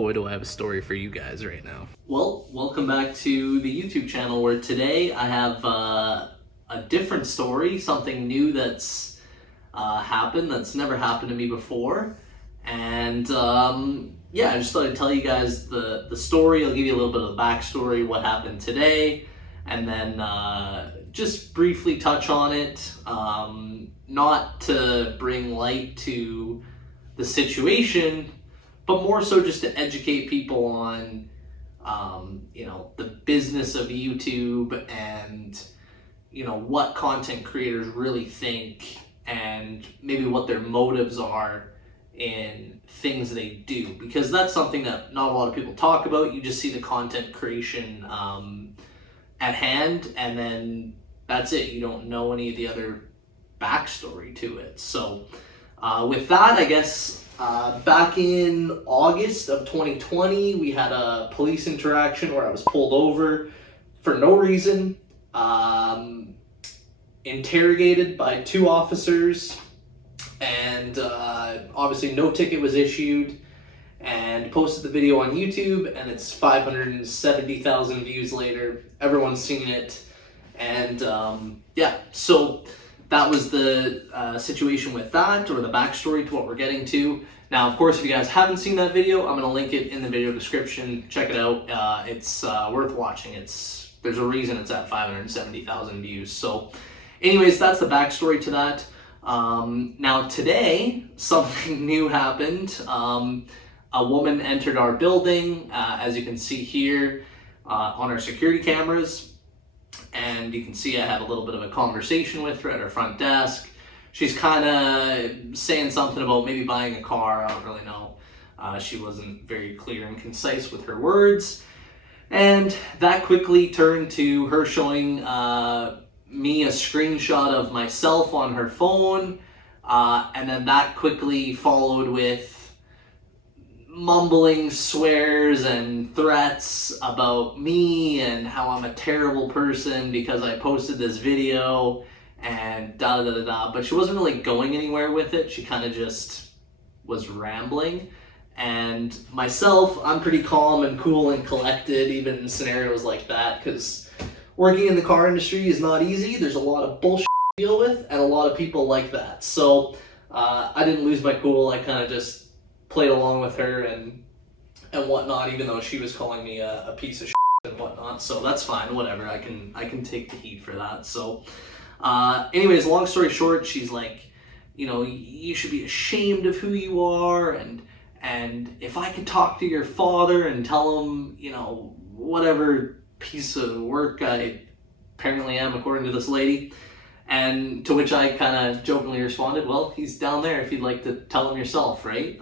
boy do I have a story for you guys right now. Well, welcome back to the YouTube channel, where today I have a different story, something new that's happened that's never happened to me before. And yeah, I just thought I'd tell you guys the story. I'll give you a little bit of the backstory, what happened today, and then just briefly touch on it, not to bring light to the situation, but more so just to educate people on, you know, the business of YouTube and, you know, what content creators really think and maybe what their motives are in things they do, because that's something that not a lot of people talk about. You just see the content creation at hand, and then that's it. You don't know any of the other backstory to it. So with that, I guess back in August of 2020, we had a police interaction where I was pulled over for no reason, interrogated by two officers, and obviously no ticket was issued, and posted the video on YouTube, and it's 570,000 views later. Everyone's seen it, and yeah, so that was the situation with that, or the backstory to what we're getting to. Now, of course, if you guys haven't seen that video, I'm going to link it in the video description. Check it out. It's worth watching. There's a reason it's at 570,000 views. So anyways, that's the backstory to that. Now today, something new happened. A woman entered our building, as you can see here on our security cameras. And you can see I had a little bit of a conversation with her at her front desk. She's kind of saying something about maybe buying a car. I don't really know. She wasn't very clear and concise with her words. And that quickly turned to her showing me a screenshot of myself on her phone. And then that quickly followed with mumbling swears and threats about me and how I'm a terrible person because I posted this video and da da da da. But she wasn't really going anywhere with it. She kind of just was rambling. And myself, I'm pretty calm and cool and collected even in scenarios like that, because working in the car industry is not easy. There's a lot of bullshit to deal with, and a lot of people like that. So I didn't lose my cool. I kind of just played along with her and whatnot, even though she was calling me a piece of shit and whatnot. So that's fine, whatever. I can take the heat for that. So anyways, long story short, she's like, you know, you should be ashamed of who you are, and if I could talk to your father and tell him, you know, whatever piece of work I apparently am, according to this lady. And to which I kind of jokingly responded, well, he's down there if you'd like to tell him yourself, right?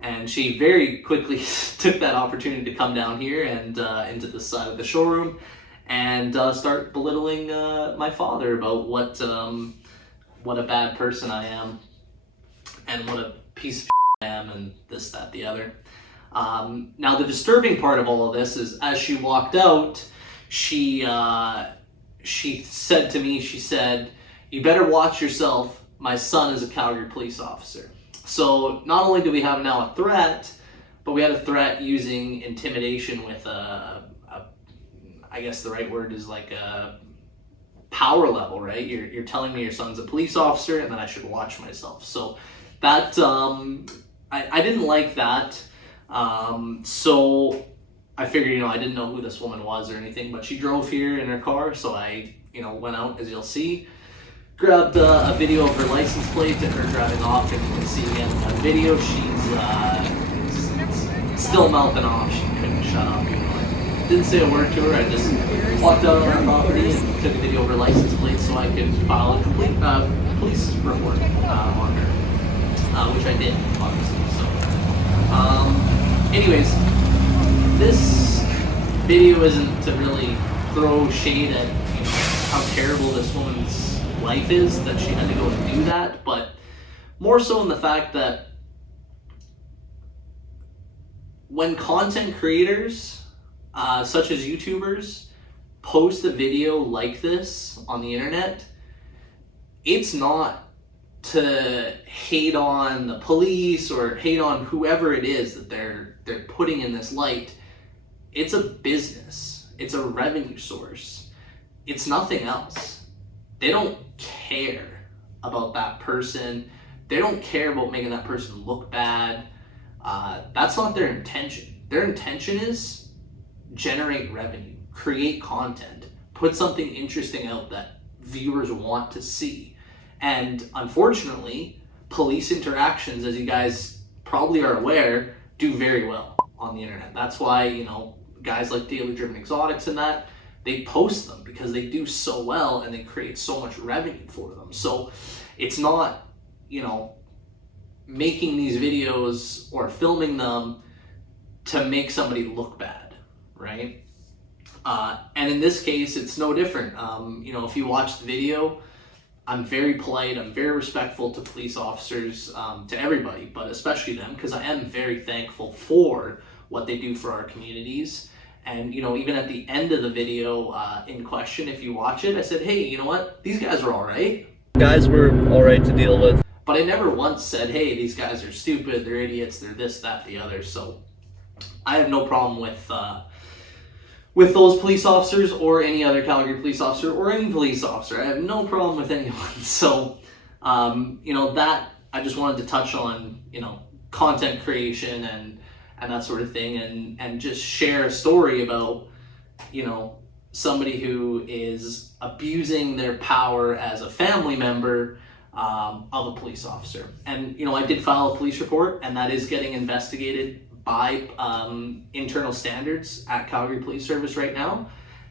And she very quickly took that opportunity to come down here and into the side of the showroom and start belittling my father about what a bad person I am and what a piece of I am and this, that, the other. Now the disturbing part of all of this is, as she walked out, she said to me, she said, "You better watch yourself. My son is a Calgary police officer." So not only do we have now a threat, but we had a threat using intimidation with I guess the right word is like a power level, right? You're telling me your son's a police officer and that I should watch myself. So that, I didn't like that. So I figured, you know, I didn't know who this woman was or anything, but she drove here in her car, so I, you know, went out, as you'll see, grabbed a video of her license plate and her driving off, and you can see again in that video, she's still mouthing off. She couldn't shut up, you know. I didn't say a word to her. I just walked out on her property and took a video of her license plate so I could file a complete police report on her, which I did, obviously. So, anyways, this video isn't to really throw shade at, you know, how terrible this woman's life is that she had to go and do that, but more so in the fact that when content creators, such as YouTubers, post a video like this on the internet, it's not to hate on the police or hate on whoever it is that they're putting in this light. It's a business. It's a revenue source. It's nothing else. They don't care about that person. They don't care about making that person look bad. That's not their intention. Their intention is generate revenue, create content, put something interesting out that viewers want to see. And unfortunately, police interactions, as you guys probably are aware, do very well on the internet. That's why, you know, guys like Daily Driven Exotics and that, they post them because they do so well and they create so much revenue for them. So it's not, you know, making these videos or filming them to make somebody look bad, right? And in this case, it's no different. You know, if you watch the video, I'm very polite, I'm very respectful to police officers, to everybody, but especially them, because I am very thankful for what they do for our communities. And, you know, even at the end of the video in question, if you watch it, I said, hey, you know what? These guys are all right. Guys were all right to deal with. But I never once said, hey, these guys are stupid, they're idiots, they're this, that, the other. So I have no problem with those police officers or any other Calgary police officer or any police officer. I have no problem with anyone. So, you know, that I just wanted to touch on, you know, content creation and that sort of thing, and just share a story about, you know, somebody who is abusing their power as a family member of a police officer. And, you know, I did file a police report, and that is getting investigated by internal standards at Calgary Police Service right now.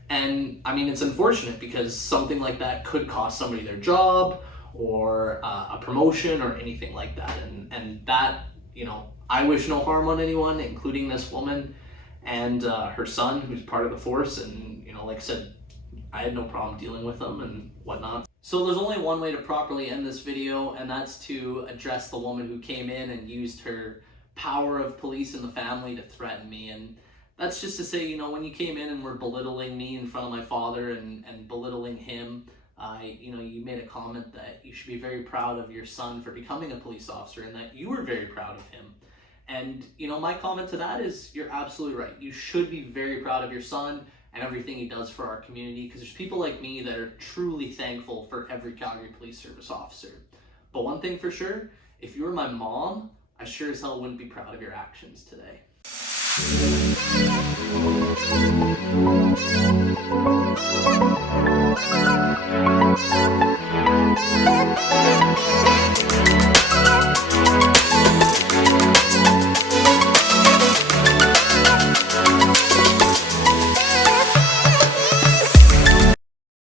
And I mean, it's unfortunate because something like that could cost somebody their job or a promotion or anything like that. And that, you know, I wish no harm on anyone, including this woman and her son, who's part of the force. And, you know, like I said, I had no problem dealing with them and whatnot. So there's only one way to properly end this video, and that's to address the woman who came in and used her power of police in the family to threaten me. And that's just to say, you know, when you came in and were belittling me in front of my father and belittling him, you know, you made a comment that you should be very proud of your son for becoming a police officer and that you were very proud of him. And, you know, my comment to that is you're absolutely right. You should be very proud of your son and everything he does for our community, because there's people like me that are truly thankful for every Calgary Police Service officer. But one thing for sure, if you were my mom, I sure as hell wouldn't be proud of your actions today.